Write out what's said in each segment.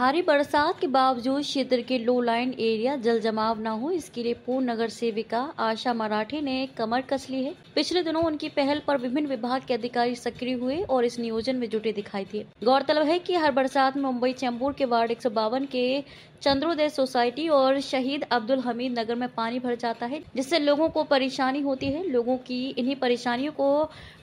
भारी बरसात के बावजूद क्षेत्र के लो लाइन एरिया जल जमाव न हो, इसके लिए पूर्व नगर सेविका आशा मराठे ने कमर कस ली है। पिछले दिनों उनकी पहल पर विभिन्न विभाग के अधिकारी सक्रिय हुए और इस नियोजन में जुटे दिखाई दिए। गौरतलब है कि हर बरसात में मुंबई चैम्बूर के वार्ड 152 के चंद्रोदय सोसाइटी और शहीद अब्दुल हमीद नगर में पानी भर जाता है, जिससे लोगों को परेशानी होती है। लोगों की इन्हीं परेशानियों को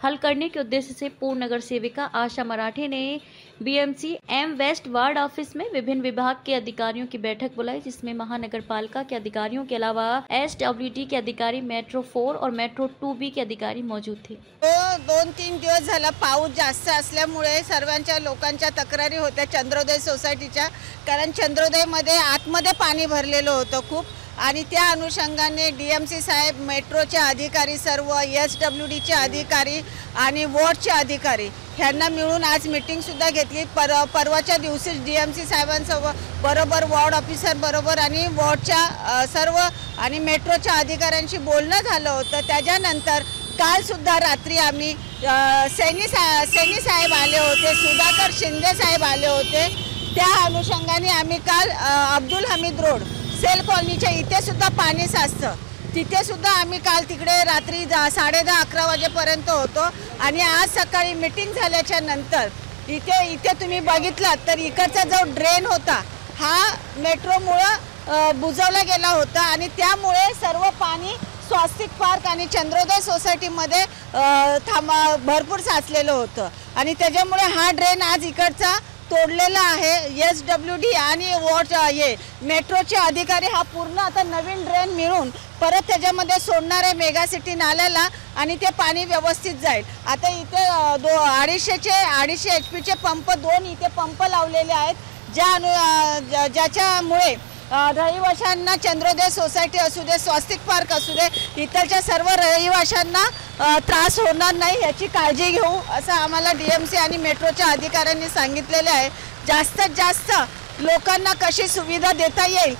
हल करने के उद्देश्य से पूर्व नगर सेविका आशा मराठे ने BMC M west ward office में विभिन्न विभाग के अधिकारियों की बैठक बुलाई, जिसमें महानगर पालिका के अधिकारियों के अलावा एसडब्ल्यूडी के अधिकारी, मेट्रो 4 और मेट्रो 2B के अधिकारी मौजूद थे। 2-3 दिवस झाला पाऊस जास्त असल्यामुळे सर्वांच्या लोकांच्या तक्रारी होत्या चंद्रोदय सोसायटीच्या, कारण चंद्रोदय मध्ये आतमध्ये पाणी भरलेलं होतं खूप, आणि त्या अनुषंगाने डीएमसी साहेब, मेट्रोचे अधिकारी, सर्व एसडब्ल्यूडीचे अधिकारी आणि वॉर्डचे अधिकारी ह्यांना मिळून आज मीटिंग सुद्धा घेतली। परवाच्या दिवशी डीएमसी साहेबांसोबत बरोबर वॉर्ड ऑफिसर बरोबर आणि वॉर्डच्या सर्व आणि मेट्रोच्या अधिकाऱ्यांशी बोलणं झालं होतं। त्याच्यानंतर काल सुद्धा रात्री आम्ही सैनी साहेब आले होते, सुधाकर शिंदे साहेब आले होते। त्या अनुषंगाने आम्ही काल अब्दुल हमीद रोड सेल कॉलनीच्या इथे सुद्धा पाणी साचतं, तिथे सुद्धा आम्ही काल तिकडे रात्री 10:30-11 वाजेपर्यंत होतो। आणि आज सकाळी मीटिंग झाल्याच्या नंतर इथे तुम्ही बघितलात तर इकडचा जो ड्रेन होता हा मेट्रोमुळे बुजवला गेला होता, आणि त्यामुळे सर्व पाणी स्वास्तिक पार्क आणि चंद्रोदय सोसायटीमध्ये भरपूर साचलेलं होतं, आणि त्याच्यामुळे हा ड्रेन आज इकडचा तोडलेला आहे। एसडब्ल्यूडी आणि वॉर्ड मेट्रोचे अधिकारी हा पूर्ण आता नवीन ड्रेन मिळून परत त्याच्यामध्ये सोडणार आहे मेगा सिटी नाल्याला, आणि ते पाणी व्यवस्थित जाईल। आता इथे 250 HP पंप 2 इथे पंप लावलेले आहेत, ज्याच्यामुळे रहिवाशांना चंद्रोदय सोसायटी असू दे, स्वास्तिक पार्क असू दे, इथलच्या सर्व रहिवाशांना त्रास होणार नाही याची काळजी घेऊ असं आम्हाला डीएमसी आणि मेट्रोच्या अधिकाऱ्यांनी सांगितलेले आहे। जास्तीत जास्त लोकांना कशी सुविधा देता येईल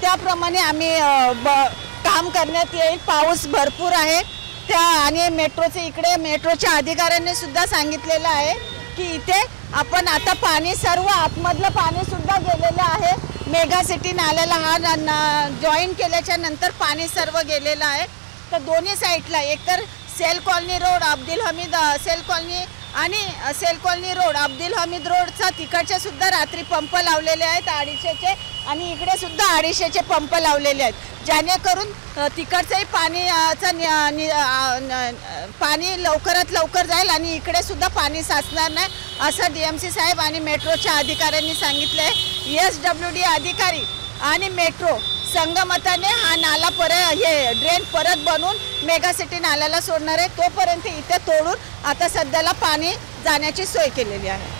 त्याप्रमाणे आम्ही काम करण्यात येईल। पाऊस भरपूर आहे त्या, आणि मेट्रोच्या अधिकाऱ्यांनी सुद्धा सांगितलेलं आहे की इथे आपण आता पाणी सर्व आतमधलं पाणी सुद्धा गेलेलं आहे। मेगा सिटी नाल्याला हा जॉईन केल्याच्या नंतर पाणी सर्व गेलेलं आहे। तर दोन्ही साईडला एकतर सेल कॉलनी रोड, अब्दुल हमीद सेल कॉलनी आणि सेल कॉलनी रोड, अब्दुल हमीद रोडचा तिकडचे सुद्धा रात्री पंप लावलेले आहेत 250चे, आणि इकडे सुद्धा 250चे पंप लावलेले आहेत, जेणेकरून तिकडचंही पाणी लवकरात लवकर जाईल आणि इकडे सुद्धा पाणी साचणार नाही असं डीएमसी साहेब आणि मेट्रोच्या अधिकाऱ्यांनी सांगितलं आहे। एसडब्ल्यूडी अधिकारी आणि मेट्रो संगमताने हा नाला ड्रेन परत बनवून मेगा सिटी नाल्याला सोडणार आहे, तोपर्यंत इथे तोडून आता सध्याला पाणी जाण्याची सोय केलेली आहे।